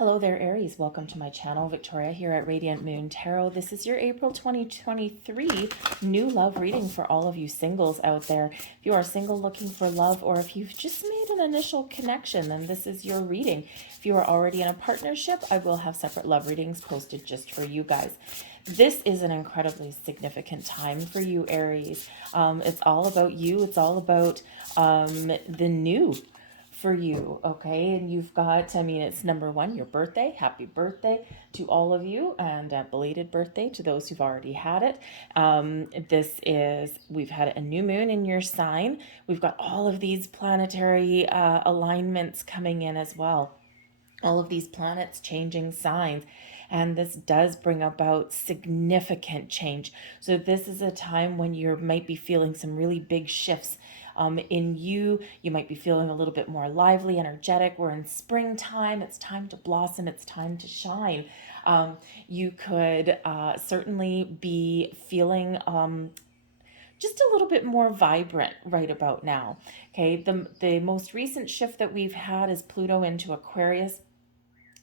Hello there, Aries. Welcome to my channel. Victoria here at Radiant Moon Tarot. This is your April 2023 new love reading for all of you singles out there. If you are single looking for love, or if you've just made an initial connection, then this is your reading. If you are already in a partnership, I will have separate love readings posted just for you guys. This is an incredibly significant time for you, Aries. It's all about you. It's all about the new for you, okay? And you've got, I mean, it's number one, your birthday. Happy birthday to all of you, and a belated birthday to those who've already had it. We've had a new moon in your sign. We've got all of these planetary alignments coming in as well. All of these planets changing signs. And this does bring about significant change. So this is a time when you might be feeling some really big shifts in you. You might be feeling a little bit more lively, energetic. We're in springtime. It's time to blossom. It's time to shine. You could certainly be feeling just a little bit more vibrant right about now. Okay, the most recent shift that we've had is Pluto into Aquarius.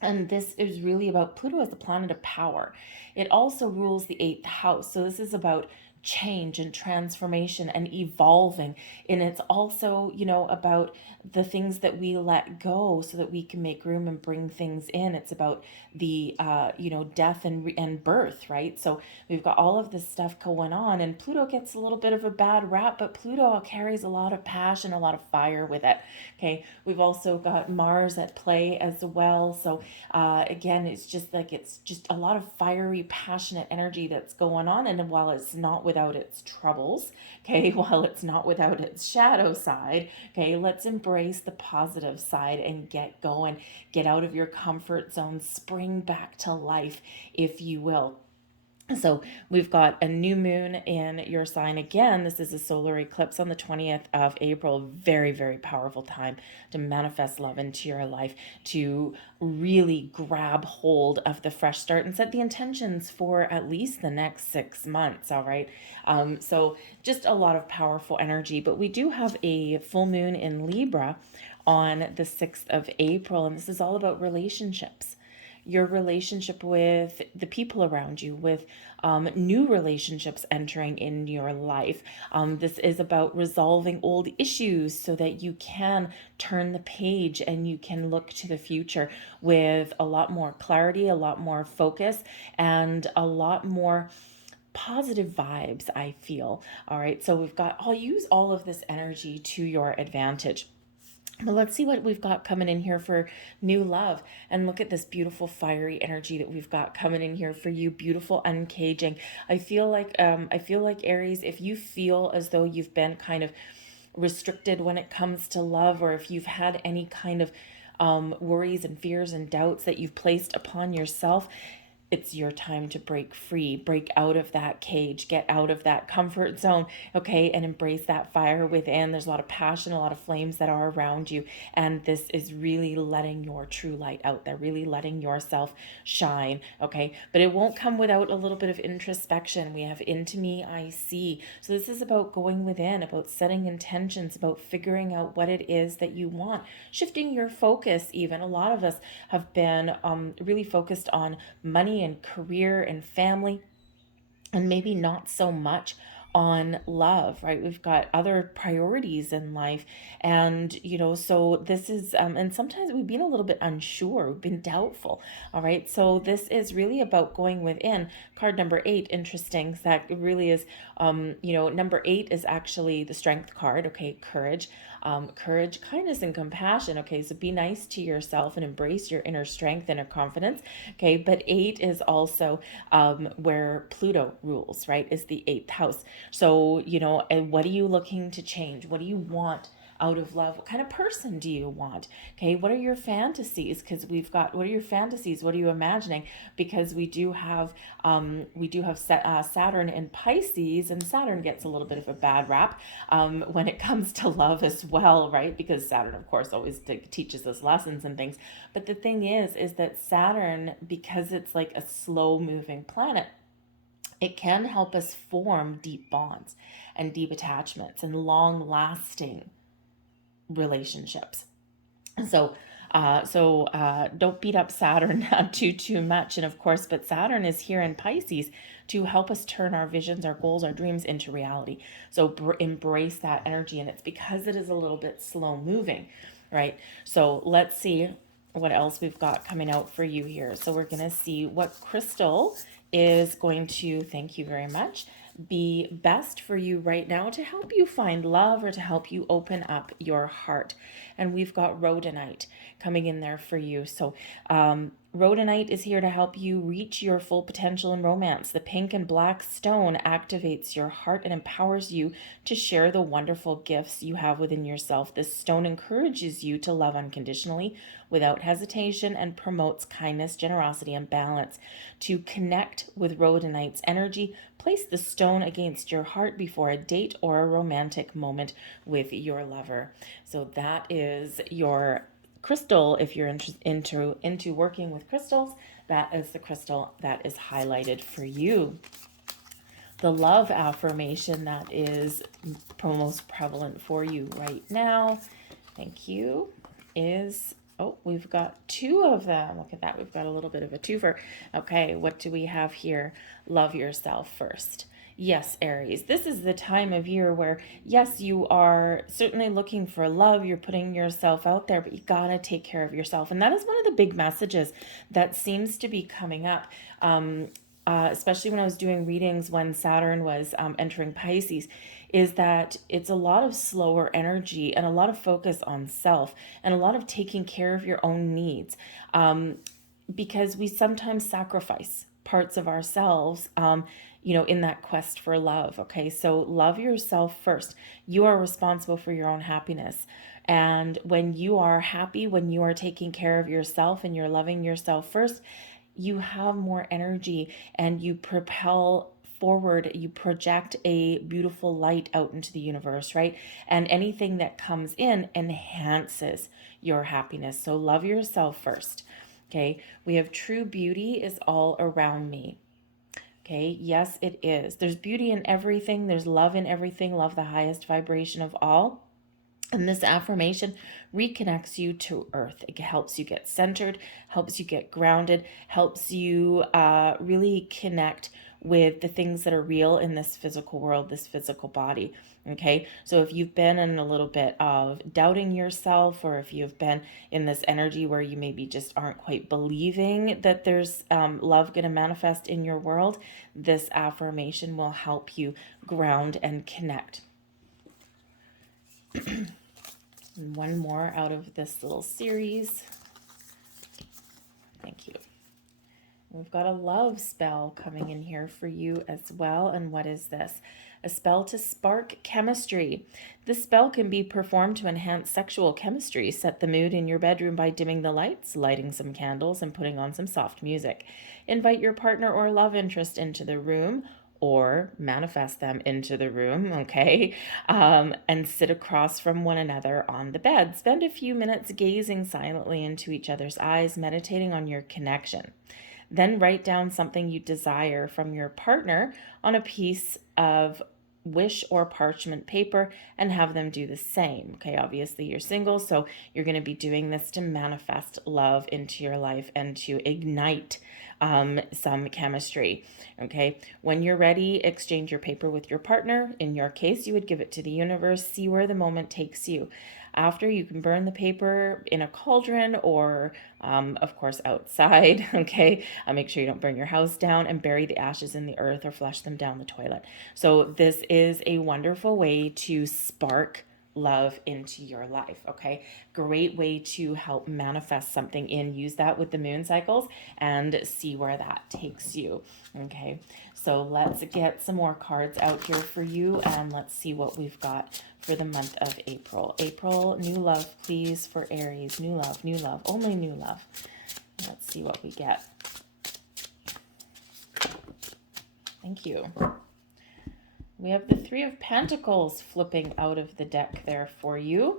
And this is really about Pluto as the planet of power. It also rules the 8th house. So this is about change and transformation and evolving. And it's also, about the things that we let go so that we can make room and bring things in. It's about the, death and birth, right? So we've got all of this stuff going on, and Pluto gets a little bit of a bad rap, but Pluto carries a lot of passion, a lot of fire with it. Okay. We've also got Mars at play as well. So again, it's just a lot of fiery, passionate energy that's going on. And while it's not without its troubles, okay, while it's not without its shadow side, okay, let's embrace the positive side and get going. Get out of your comfort zone, spring back to life, if you will. So we've got a new moon in your sign again. This is a solar eclipse on the 20th of April. Very, very powerful time to manifest love into your life, to really grab hold of the fresh start and set the intentions for at least the next 6 months. All right. So just a lot of powerful energy, but we do have a full moon in Libra on the 6th of April. And this is all about relationships, your relationship with the people around you, with new relationships entering in your life. This is about resolving old issues so that you can turn the page and you can look to the future with a lot more clarity, a lot more focus, and a lot more positive vibes, I feel. All right, so I'll use all of this energy to your advantage. But let's see what we've got coming in here for new love. And look at this beautiful fiery energy that we've got coming in here for you. Beautiful uncaging. I feel like Aries, if you feel as though you've been kind of restricted when it comes to love, or if you've had any kind of worries and fears and doubts that you've placed upon yourself, it's your time to break free, break out of that cage, get out of that comfort zone, okay, and embrace that fire within. There's a lot of passion, a lot of flames that are around you, and this is really letting your true light out there, really letting yourself shine, okay? But it won't come without a little bit of introspection. We have into me, I see. So this is about going within, about setting intentions, about figuring out what it is that you want, shifting your focus even. A lot of us have been really focused on money and career and family, and maybe not so much on love, right? We've got other priorities in life. And, so this is, and sometimes we've been a little bit unsure, we've been doubtful. All right. So this is really about going within. Card number 8, interesting. That really is, number 8 is actually the strength card. Okay. Courage. Courage, kindness, and compassion. Okay, so be nice to yourself and embrace your inner strength, inner confidence. Okay, but 8 is also where Pluto rules, right? Is the 8th house. So, and what are you looking to change? What do you want out of love? What kind of person do you want? Okay, what are your fantasies? Because what are your fantasies? What are you imagining? Because we do have Saturn in Pisces, and Saturn gets a little bit of a bad rap when it comes to love as well, right? Because Saturn, of course, always teaches us lessons and things. But the thing is that Saturn, because it's like a slow moving planet, it can help us form deep bonds and deep attachments and long lasting relationships. So So don't beat up Saturn too much. And of course, but Saturn is here in Pisces to help us turn our visions, our goals, our dreams into reality. So embrace that energy. And it's because it is a little bit slow moving, right? So let's see what else we've got coming out for you here. So we're going to see what crystal is going to, thank you very much, be best for you right now to help you find love or to help you open up your heart. And we've got rhodonite coming in there for you. So rhodonite is here to help you reach your full potential in romance. The pink and black stone activates your heart and empowers you to share the wonderful gifts you have within yourself. This stone encourages you to love unconditionally without hesitation and promotes kindness, generosity, and balance. To connect with rhodonite's energy, place the stone against your heart before a date or a romantic moment with your lover. So that is your crystal. If you're into working with crystals, that is the crystal that is highlighted for you. The love affirmation that is most prevalent for you right now, thank you, is, oh, we've got two of them. Look at that. We've got a little bit of a twofer. Okay, what do we have here? Love yourself first. Yes, Aries, this is the time of year where, yes, you are certainly looking for love. You're putting yourself out there, but you got to take care of yourself. And that is one of the big messages that seems to be coming up. Especially when I was doing readings when Saturn was entering Pisces, is that it's a lot of slower energy and a lot of focus on self and a lot of taking care of your own needs, because we sometimes sacrifice parts of ourselves, in that quest for love. Okay, so love yourself first. You are responsible for your own happiness. And when you are happy, when you are taking care of yourself and you're loving yourself first, you have more energy and you propel forward, you project a beautiful light out into the universe, right? And anything that comes in enhances your happiness. So love yourself first. Okay, we have true beauty is all around me. Okay, yes, it is. There's beauty in everything. There's love in everything. Love, the highest vibration of all. And this affirmation reconnects you to earth. It helps you get centered, helps you get grounded, helps you really connect with the things that are real in this physical world, this physical body. Okay, so if you've been in a little bit of doubting yourself, or if you've been in this energy where you maybe just aren't quite believing that there's love going to manifest in your world, this affirmation will help you ground and connect. One more out of this little series. Thank you. We've got a love spell coming in here for you as well. And what is this? A spell to spark chemistry. This spell can be performed to enhance sexual chemistry. Set the mood in your bedroom by dimming the lights, lighting some candles, and putting on some soft music. Invite your partner or love interest into the room, or manifest them into the room, okay? And sit across from one another on the bed. Spend a few minutes gazing silently into each other's eyes, meditating on your connection. Then write down something you desire from your partner on a piece of wish or parchment paper and have them do the same. Okay, obviously you're single, so you're going to be doing this to manifest love into your life and to ignite some chemistry. Okay, when you're ready, exchange your paper with your partner. In your case, you would give it to the universe, see where the moment takes you. After, you can burn the paper in a cauldron or, of course, outside, okay? Make sure you don't burn your house down, and bury the ashes in the earth or flush them down the toilet. So this is a wonderful way to spark love into your life, okay? Great way to help manifest something in. Use that with the moon cycles and see where that takes you, okay? So let's get some more cards out here for you, and let's see what we've got for the month of April. April, new love, please, for Aries. New love, only new love. Let's see what we get. Thank you. We have the Three of Pentacles flipping out of the deck there for you.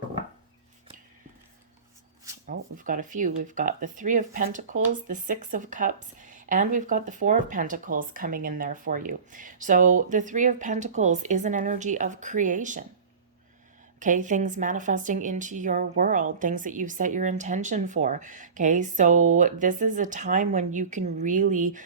Oh, we've got a few. We've got the Three of Pentacles, the Six of Cups, and we've got the Four of Pentacles coming in there for you. So the Three of Pentacles is an energy of creation. Okay, things manifesting into your world, things that you've set your intention for. Okay, so this is a time when you can really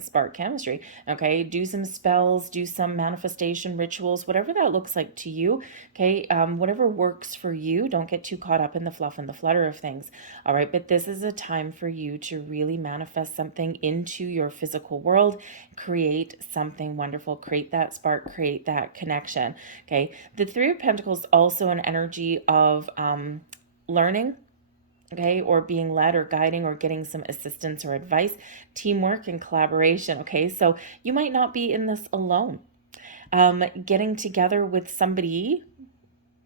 spark chemistry. Okay, do some spells, do some manifestation rituals, whatever that looks like to you. Okay, whatever works for you. Don't get too caught up in the fluff and the flutter of things. All right, but this is a time for you to really manifest something into your physical world, create something wonderful, create that spark, create that connection. Okay, the Three of Pentacles also an energy of learning, okay, or being led or guiding or getting some assistance or advice, teamwork and collaboration. Okay, so you might not be in this alone. Getting together with somebody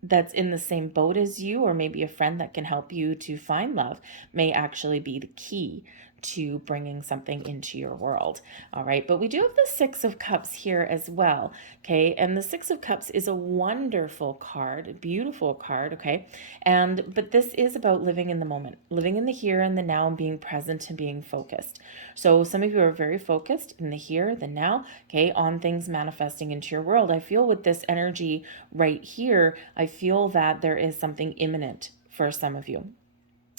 that's in the same boat as you, or maybe a friend that can help you to find love, may actually be the key to bringing something into your world. All right, but we do have the Six of Cups here as well. Okay, and the Six of Cups is a wonderful card, a beautiful card. Okay, but this is about living in the moment, living in the here and the now, and being present and being focused. So some of you are very focused in the here, the now, okay, on things manifesting into your world. I feel with this energy right here, I feel that there is something imminent for some of you.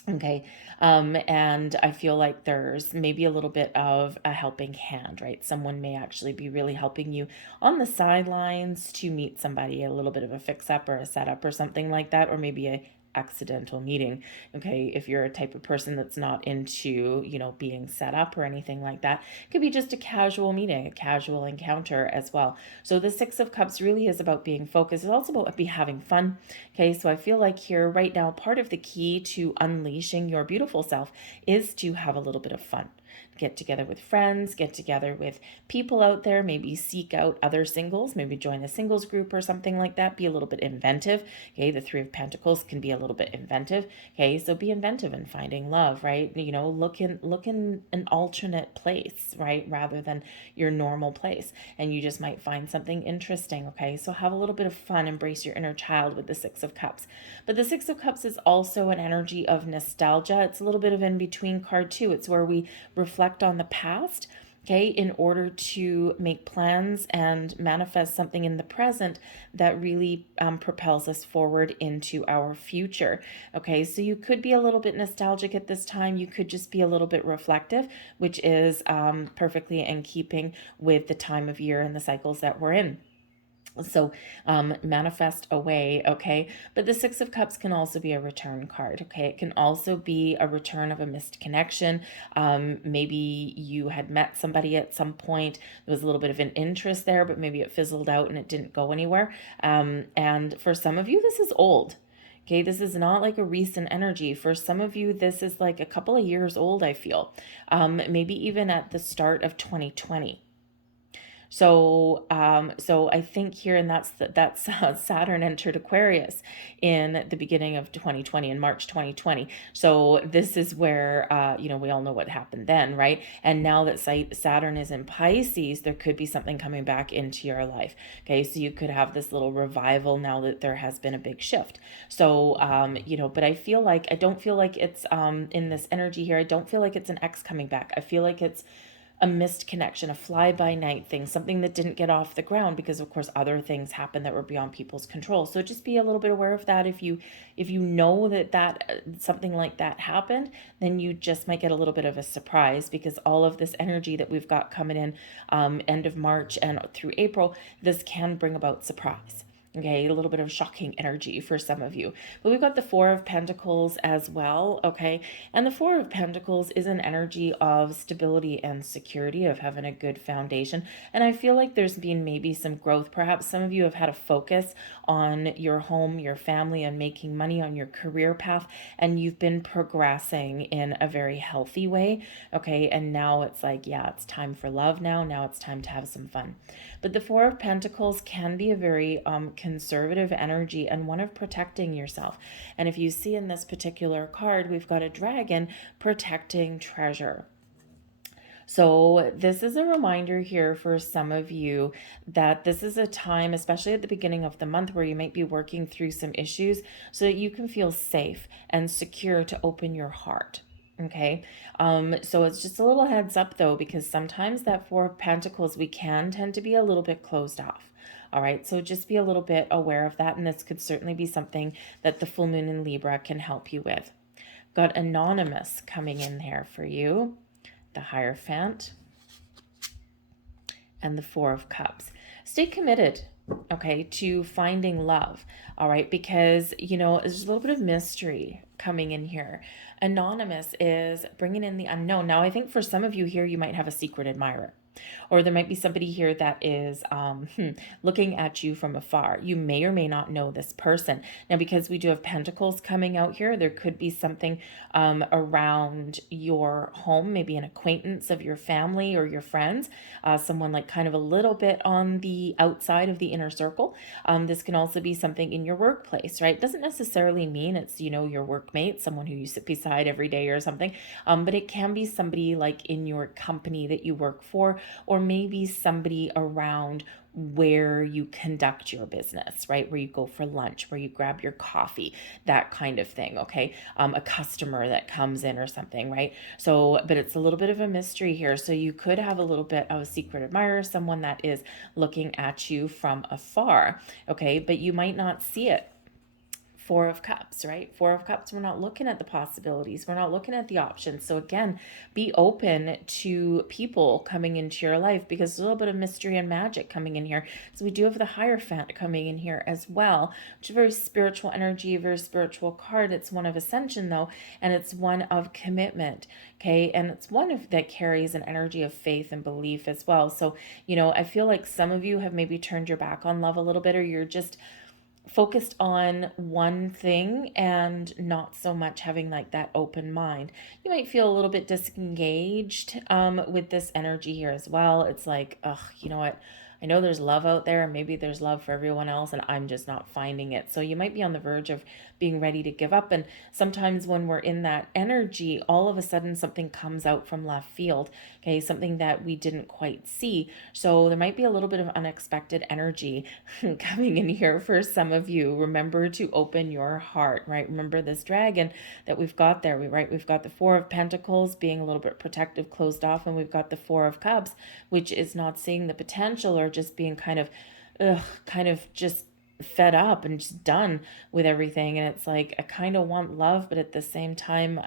Okay. And I feel like there's maybe a little bit of a helping hand, right? Someone may actually be really helping you on the sidelines to meet somebody, a little bit of a fix up or a setup or something like that, or maybe a accidental meeting. Okay, if you're a type of person that's not into, being set up or anything like that, it could be just a casual meeting, a casual encounter as well. So the Six of Cups really is about being focused. It's also about having fun. Okay, so I feel like here right now, part of the key to unleashing your beautiful self is to have a little bit of fun. Get together with friends, get together with people out there, maybe seek out other singles, maybe join a singles group or something like that. Be a little bit inventive. Okay, the Three of Pentacles can be a little bit inventive. Okay, so be inventive in finding love, right? Look in an alternate place, right? Rather than your normal place. And you just might find something interesting. Okay, so have a little bit of fun, embrace your inner child with the Six of Cups. But the Six of Cups is also an energy of nostalgia. It's a little bit of in between card too. It's where we reflect on the past, okay, in order to make plans and manifest something in the present that really propels us forward into our future. Okay, so you could be a little bit nostalgic at this time. You could just be a little bit reflective, which is perfectly in keeping with the time of year and the cycles that we're in. So manifest away, okay? But the Six of Cups can also be a return card, okay? It can also be a return of a missed connection. Maybe you had met somebody at some point. There was a little bit of an interest there, but maybe it fizzled out and it didn't go anywhere. And for some of you, this is old. Okay, this is not like a recent energy. For some of you, this is like a couple of years old, I feel. Maybe even at the start of 2020. So I think here, and that's Saturn entered Aquarius in the beginning of 2020, in March 2020. So this is where, we all know what happened then, right? And now that Saturn is in Pisces, there could be something coming back into your life. Okay, so you could have this little revival now that there has been a big shift. So, but I don't feel like it's in this energy here. I don't feel like it's an ex coming back. I feel like it's a missed connection, a fly-by-night thing, something that didn't get off the ground because of course other things happened that were beyond people's control. So just be a little bit aware of that. If you know that something like that happened, then you just might get a little bit of a surprise, because all of this energy that we've got coming in end of March and through April, this can bring about surprise. Okay, a little bit of shocking energy for some of you. But we've got the Four of Pentacles as well, okay? And the Four of Pentacles is an energy of stability and security, of having a good foundation. And I feel like there's been maybe some growth. Perhaps some of you have had a focus on your home, your family, and making money on your career path, and you've been progressing in a very healthy way, okay? And now it's like, yeah, it's time for love now. Now it's time to have some fun. But the Four of Pentacles can be a very conservative energy and one of protecting yourself. And if you see in this particular card, we've got a dragon protecting treasure. So this is a reminder here for some of you that this is a time, especially at the beginning of the month, where you might be working through some issues so that you can feel safe and secure to open your heart. Okay, so it's just a little heads up though, because sometimes that Four of Pentacles, we can tend to be a little bit closed off. All right, so just be a little bit aware of that, and this could certainly be something that the full moon in Libra can help you with. Got Anonymous coming in there for you, the Hierophant, and the Four of Cups. Stay committed, okay, to finding love, all right, because, there's a little bit of mystery coming in here. Anonymous is bringing in the unknown. Now, I think for some of you here, you might have a secret admirer. Or there might be somebody here that is looking at you from afar. You may or may not know this person. Now, because we do have Pentacles coming out here, there could be something around your home, maybe an acquaintance of your family or your friends, someone like kind of a little bit on the outside of the inner circle. This can also be something in your workplace, right? It doesn't necessarily mean it's, your workmate, someone who you sit beside every day or something, but it can be somebody like in your company that you work for, or maybe somebody around where you conduct your business, right? Where you go for lunch, where you grab your coffee, that kind of thing, okay? A customer that comes in or something, right? So, but it's a little bit of a mystery here. So you could have a little bit of a secret admirer, someone that is looking at you from afar, okay? But you might not see it. Four of Cups, right? Four of Cups, we're not looking at the possibilities. We're not looking at the options. So again, be open to people coming into your life, because there's a little bit of mystery and magic coming in here. So we do have the Hierophant coming in here as well, which is a very spiritual energy, a very spiritual card. It's one of ascension though, and it's one of commitment, okay? And it's one of that carries an energy of faith and belief as well. So, I feel like some of you have maybe turned your back on love a little bit, or you're just focused on one thing and not so much having like that open mind. You might feel a little bit disengaged with this energy here as well. It's like, you know what? I know there's love out there, and maybe there's love for everyone else, and I'm just not finding it. So you might be on the verge of being ready to give up. And sometimes when we're in that energy, all of a sudden something comes out from left field, okay? Something that we didn't quite see. So there might be a little bit of unexpected energy coming in here for some of you. Remember to open your heart, right? Remember this dragon that we've got there, right? We've got the Four of Pentacles being a little bit protective, closed off, and we've got the Four of Cups, which is not seeing the potential, or just being kind of just fed up and just done with everything. And it's like, I kind of want love, but at the same time,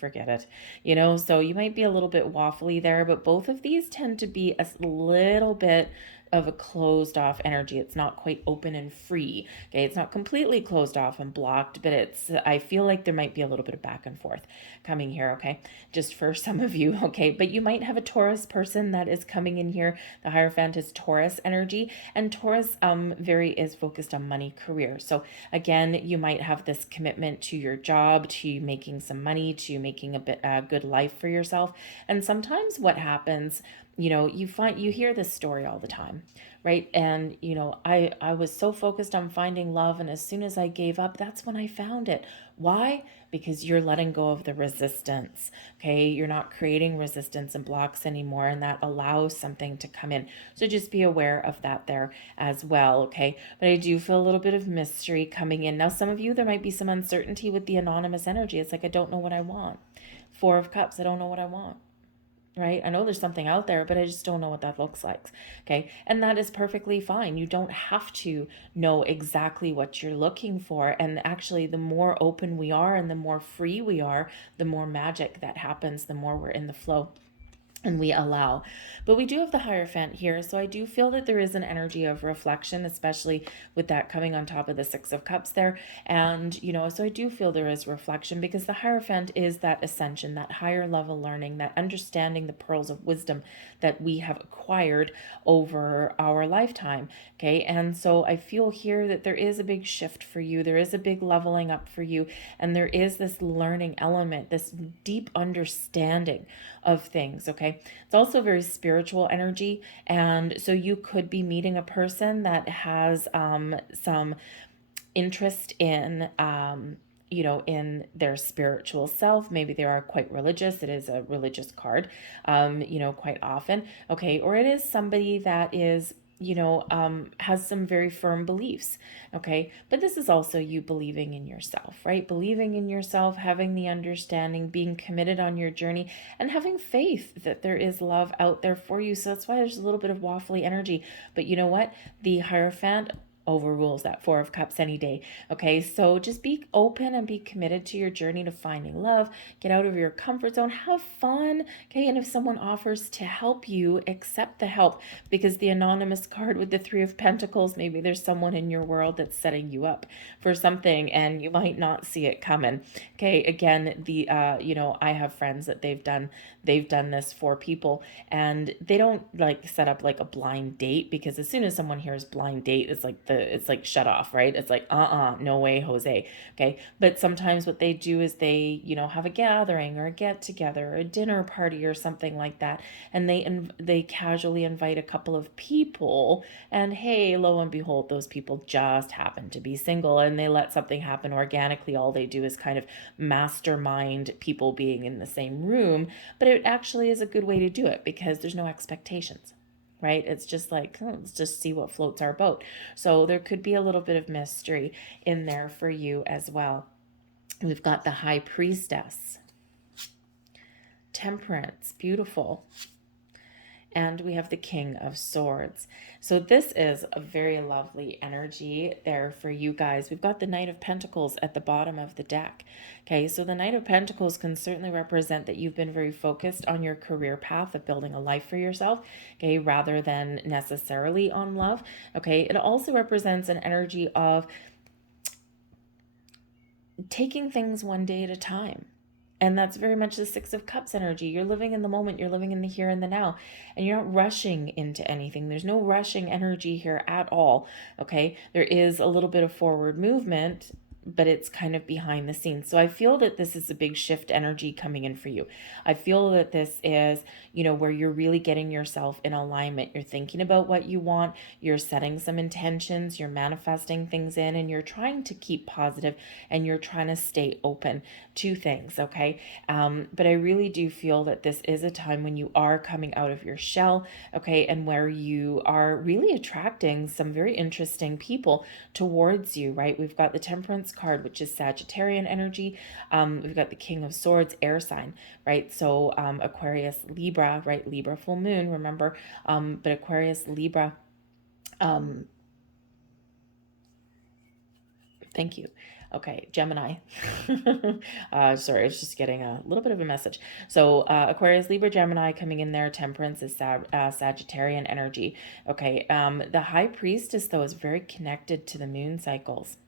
forget it, so you might be a little bit waffly there, but both of these tend to be a little bit of a closed off energy. It's not quite open and free. Okay. It's not completely closed off and blocked, but I feel like there might be a little bit of back and forth coming here. Okay. Just for some of you. Okay. But you might have a Taurus person that is coming in here. The Hierophant is Taurus energy, and Taurus is focused on money, career. So again, you might have this commitment to your job, to making some money, to making a good life for yourself. And sometimes what happens, you hear this story all the time, right? And, I was so focused on finding love, and as soon as I gave up, that's when I found it. Why? Because you're letting go of the resistance, okay? You're not creating resistance and blocks anymore, and that allows something to come in. So just be aware of that there as well, okay? But I do feel a little bit of mystery coming in. Now, some of you, there might be some uncertainty with the Anonymous energy. It's like, I don't know what I want. Four of Cups, I don't know what I want. Right? I know there's something out there, but I just don't know what that looks like. Okay. And that is perfectly fine. You don't have to know exactly what you're looking for. And actually, the more open we are and the more free we are, the more magic that happens, the more we're in the flow and we allow. But we do have the Hierophant here, so I do feel that there is an energy of reflection, especially with that coming on top of the Six of Cups there. And so I do feel there is reflection, because the Hierophant is that ascension, that higher level learning, that understanding the pearls of wisdom that we have acquired over our lifetime. Okay. And so I feel here that there is a big shift for you, there is a big leveling up for you, and there is this learning element, this deep understanding of things. Okay. It's also very spiritual energy. And so you could be meeting a person that has some interest in in their spiritual self. Maybe they are quite religious. It is a religious card, quite often. Okay. Or it is somebody that is has some very firm beliefs. Okay. But this is also you believing in yourself, right? Believing in yourself, having the understanding, being committed on your journey, and having faith that there is love out there for you. So that's why there's a little bit of waffly energy. But you know what? The Hierophant overrules that Four of Cups any day. Okay, so just be open and be committed to your journey to finding love. Get out of your comfort zone, have fun. Okay, and if someone offers to help you, accept the help, because the anonymous card with the Three of Pentacles, maybe there's someone in your world that's setting you up for something and you might not see it coming. Okay, again, the I have friends that they've done this for people, and they don't like set up like a blind date, because as soon as someone hears blind date, it's like shut off, right? It's like no way, Jose. Okay, but sometimes what they do is they have a gathering or a get together or a dinner party or something like that, and they casually invite a couple of people, and hey, lo and behold, those people just happen to be single, and they let something happen organically. All they do is kind of mastermind people being in the same room, but it actually is a good way to do it because there's no expectations, right? It's just like, let's just see what floats our boat. So there could be a little bit of mystery in there for you as well. We've got the High Priestess, Temperance, beautiful. And we have the King of Swords. So this is a very lovely energy there for you guys. We've got the Knight of Pentacles at the bottom of the deck. Okay, so the Knight of Pentacles can certainly represent that you've been very focused on your career path of building a life for yourself, okay, rather than necessarily on love. Okay, it also represents an energy of taking things one day at a time. And that's very much the Six of Cups energy. You're living in the moment. You're living in the here and the now. And you're not rushing into anything. There's no rushing energy here at all. Okay. There is a little bit of forward movement, but it's kind of behind the scenes. So I feel that this is a big shift energy coming in for you. I feel that this is, where you're really getting yourself in alignment. You're thinking about what you want. You're setting some intentions. You're manifesting things in, and you're trying to keep positive, and you're trying to stay open to things. Okay. But I really do feel that this is a time when you are coming out of your shell. Okay. And where you are really attracting some very interesting people towards you, right? We've got the Temperance card, which is Sagittarian energy. We've got the King of Swords, air sign, right? So Aquarius, Libra, right? Libra full moon, remember? But Aquarius, Libra, thank you. Okay, Gemini. Sorry, I was just getting a little bit of a message. So Aquarius, Libra, Gemini coming in there. Temperance is Sagittarian energy. Okay, the High Priestess, though, is very connected to the moon cycles.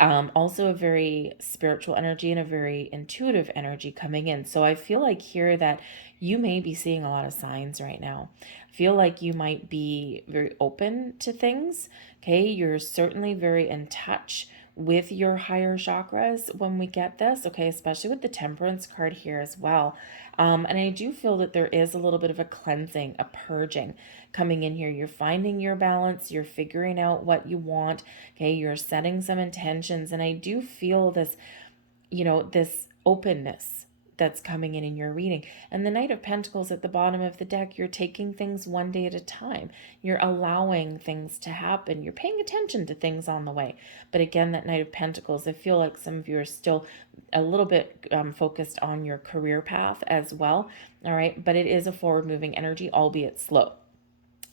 Also a very spiritual energy and a very intuitive energy coming in. So I feel like here that you may be seeing a lot of signs right now. I feel like you might be very open to things. Okay, you're certainly very in touch with your higher chakras when we get this, okay, especially with the Temperance card here as well. And I do feel that there is a little bit of a cleansing, a purging coming in here. You're finding your balance, you're figuring out what you want, okay, you're setting some intentions. And I do feel this, this openness that's coming in your reading. And the Knight of Pentacles at the bottom of the deck, you're taking things one day at a time. You're allowing things to happen. You're paying attention to things on the way. But again, that Knight of Pentacles, I feel like some of you are still a little bit focused on your career path as well. All right. But it is a forward moving energy, albeit slow.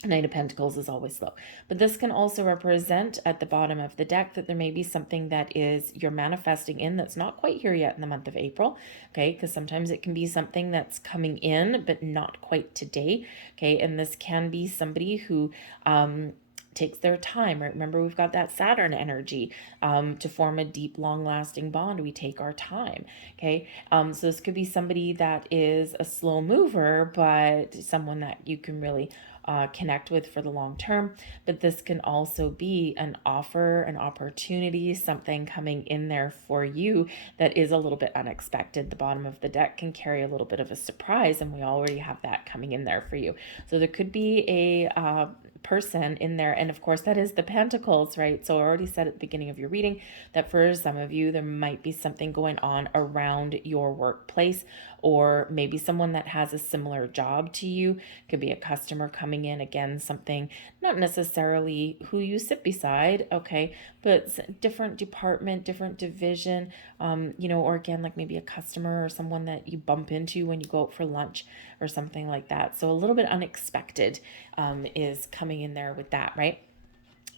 Knight of Pentacles is always slow. But this can also represent at the bottom of the deck that there may be something that is you're manifesting in that's not quite here yet in the month of April. Okay, because sometimes it can be something that's coming in but not quite today. Okay, and this can be somebody who takes their time, right? Remember, we've got that Saturn energy to form a deep, long-lasting bond. We take our time, okay? So this could be somebody that is a slow mover, but someone that you can really connect with for the long term. But this can also be an offer, an opportunity, something coming in there for you that is a little bit unexpected. The bottom of the deck can carry a little bit of a surprise, and we already have that coming in there for you. So there could be a person in there. And of course, that is the Pentacles, right? So I already said at the beginning of your reading that for some of you, there might be something going on around your workplace, or maybe someone that has a similar job to you. Could be a customer coming in, again, something not necessarily who you sit beside, okay, but different department, different division, or again, like maybe a customer or someone that you bump into when you go out for lunch or something like that. So a little bit unexpected is coming in there with that, right?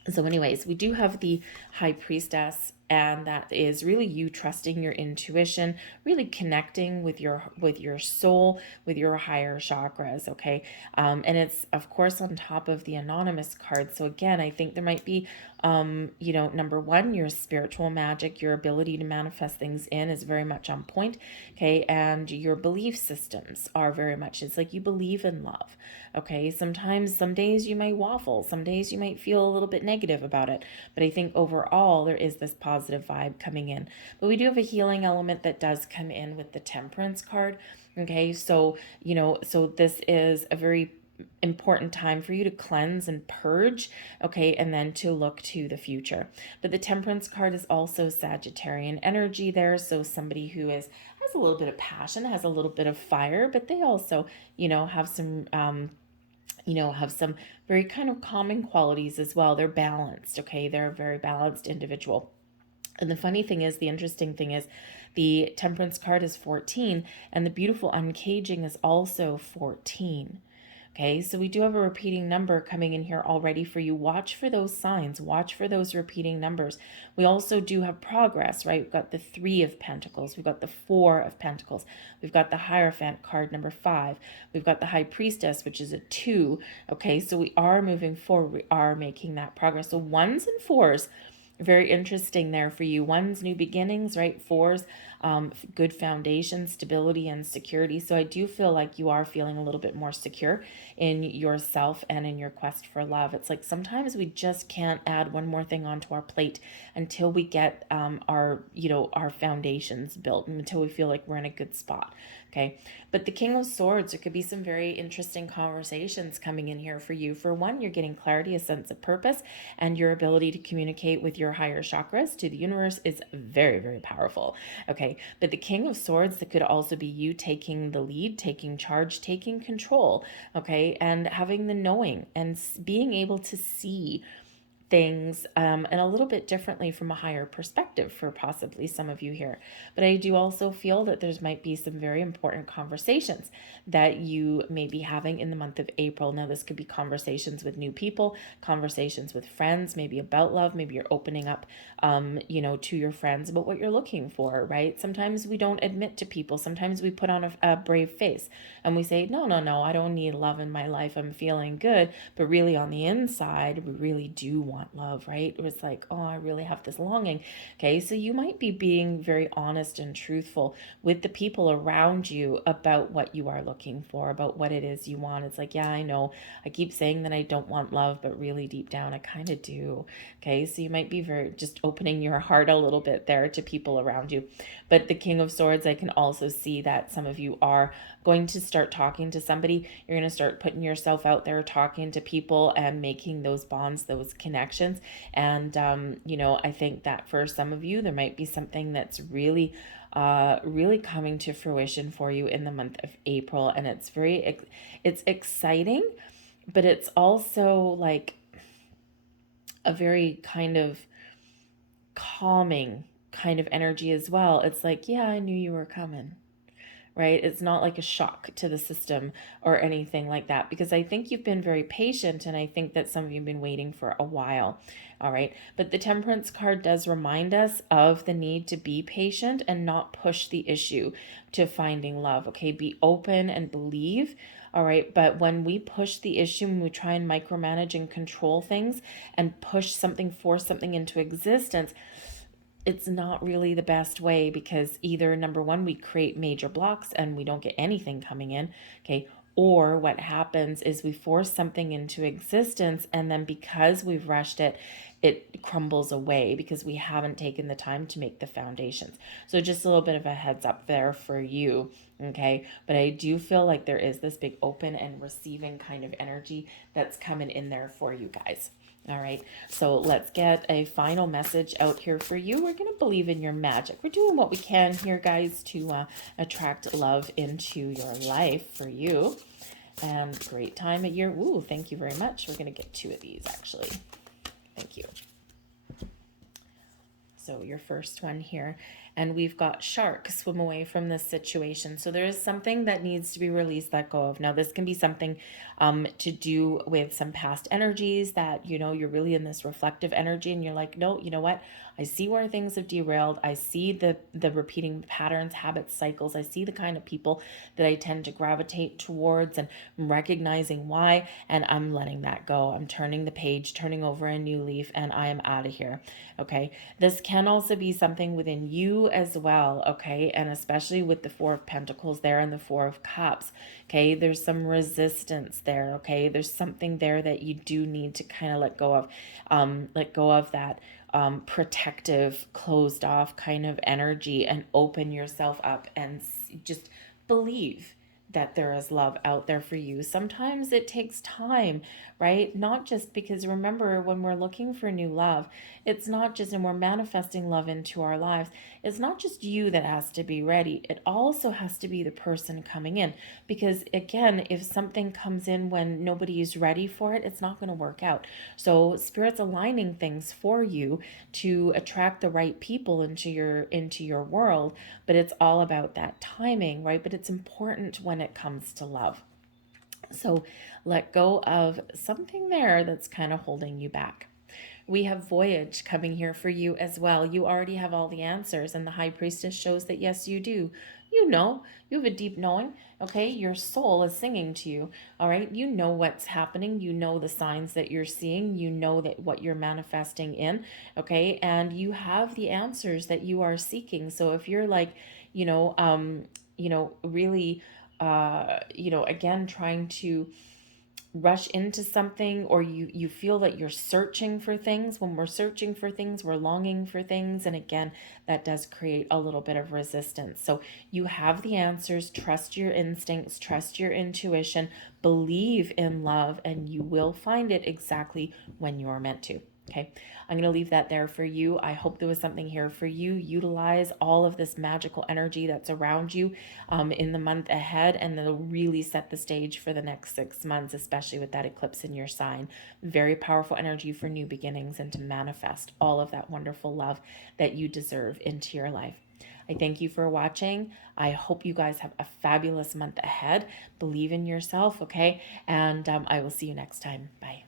So anyways, we do have the High Priestess, and that is really you trusting your intuition, really connecting with your soul, with your higher chakras, okay? And it's of course on top of the Anonymous card. So again, I think there might be number one, your spiritual magic, your ability to manifest things in is very much on point, okay? And your belief systems are very much, it's like you believe in love, okay? Sometimes, some days you might waffle, some days you might feel a little bit negative about it, but I think overall there is this positive vibe coming in. But we do have a healing element that does come in with the Temperance card, okay? So, so this is a very important time for you to cleanse and purge, okay, and then to look to the future. But the Temperance card is also Sagittarian energy there, so somebody who has a little bit of passion, has a little bit of fire, but they also, have some have some very kind of calming qualities as well. They're balanced, okay? They're a very balanced individual. And the funny thing is, the interesting thing is, the Temperance card is 14, and the beautiful uncaging is also 14. Okay, so we do have a repeating number coming in here already for you. Watch for those signs. Watch for those repeating numbers. We also do have progress, right? We've got the 3 of Pentacles. We've got the 4 of Pentacles. We've got the Hierophant card, number 5. We've got the High Priestess, which is a 2. Okay, so we are moving forward. We are making that progress. So 1s and 4s, very interesting there for you. 1's new beginnings, right? 4's good foundation, stability, and security. So I do feel like you are feeling a little bit more secure in yourself and in your quest for love. It's like sometimes we just can't add one more thing onto our plate until we get our foundations built, and until we feel like we're in a good spot. Okay, but the King of Swords, there could be some very interesting conversations coming in here for you. For one, you're getting clarity, a sense of purpose, and your ability to communicate with your higher chakras to the universe is very, very powerful. Okay, but the King of Swords, that could also be you taking the lead, taking charge, taking control, okay, and having the knowing and being able to see things and a little bit differently from a higher perspective for possibly some of you here. But I do also feel that there's might be some very important conversations that you may be having in the month of April. Now, this could be conversations with new people, conversations with friends, maybe about love. Maybe you're opening up, to your friends about what you're looking for, right? Sometimes we don't admit to people. Sometimes we put on a brave face and we say, no, I don't need love in my life. I'm feeling good. But really on the inside, we really do want love, right? It was like, oh, I really have this longing. Okay, so you might be being very honest and truthful with the people around you about what you are looking for, about what it is you want. It's like, yeah, I know I keep saying that I don't want love, but really deep down I kind of do. Okay, so you might be very just opening your heart a little bit there to people around you. But the King of Swords, I can also see that some of you are going to start talking to somebody. You're going to start putting yourself out there, talking to people and making those bonds, those connections. And, I think that for some of you, there might be something that's really coming to fruition for you in the month of April. And it's exciting, but it's also like a very kind of calming kind of energy as well. It's like, yeah, I knew you were coming, right? It's not like a shock to the system or anything like that, because I think you've been very patient, and I think that some of you have been waiting for a while. All right. But the Temperance card does remind us of the need to be patient and not push the issue to finding love. Okay. Be open and believe. All right. But when we push the issue, when we try and micromanage and control things and push something, force something into existence, it's not really the best way, because either number one, we create major blocks and we don't get anything coming in. Okay. Or what happens is we force something into existence, and then because we've rushed it, it crumbles away because we haven't taken the time to make the foundations. So just a little bit of a heads up there for you. Okay. But I do feel like there is this big open and receiving kind of energy that's coming in there for you guys. All right. So let's get a final message out here for you. We're going to believe in your magic. We're doing what we can here, guys, to attract love into your life for you. And great time of year. Ooh, thank you very much. We're going to get 2 of these, actually. Thank you. So your first one here, and we've got shark, swim away from this situation. So there is something that needs to be released, let go of. Now this can be something to do with some past energies that, you know, you're really in this reflective energy and you're like, no, you know what? I see where things have derailed. I see the repeating patterns, habits, cycles. I see the kind of people that I tend to gravitate towards, and I'm recognizing why, and I'm letting that go. I'm turning the page, turning over a new leaf, and I am out of here. Okay. This can also be something within you as well. Okay. And especially with the 4 of Pentacles there and the 4 of Cups. Okay. There's some resistance there. Okay. There's something there that you do need to kind of let go of. Let go of that protective, closed off kind of energy and open yourself up and just believe that there is love out there for you. Sometimes it takes time, right? Not just because, remember, when we're looking for new love, it's not just, and we're manifesting love into our lives, it's not just you that has to be ready. It also has to be the person coming in. Because again, if something comes in when nobody is ready for it, it's not going to work out. So Spirit's aligning things for you to attract the right people into your world, but it's all about that timing, right? But it's important when it comes to love. So let go of something there that's kind of holding you back. We have voyage coming here for you as well. You already have all the answers, and the High Priestess shows that yes, you do. You know, you have a deep knowing. Okay, your soul is singing to you. All right, you know what's happening. You know the signs that you're seeing. You know that what you're manifesting in. Okay, and you have the answers that you are seeking. So if you're like, really, again, trying to rush into something, or you feel that you're searching for things. When we're searching for things, we're longing for things, and again, that does create a little bit of resistance. So you have the answers. Trust your instincts, trust your intuition, believe in love, and you will find it exactly when you're meant to. Okay, I'm going to leave that there for you. I hope there was something here for you. Utilize all of this magical energy that's around you in the month ahead, and it'll really set the stage for the next 6 months, especially with that eclipse in your sign. Very powerful energy for new beginnings and to manifest all of that wonderful love that you deserve into your life. I thank you for watching. I hope you guys have a fabulous month ahead. Believe in yourself, okay? And I will see you next time. Bye.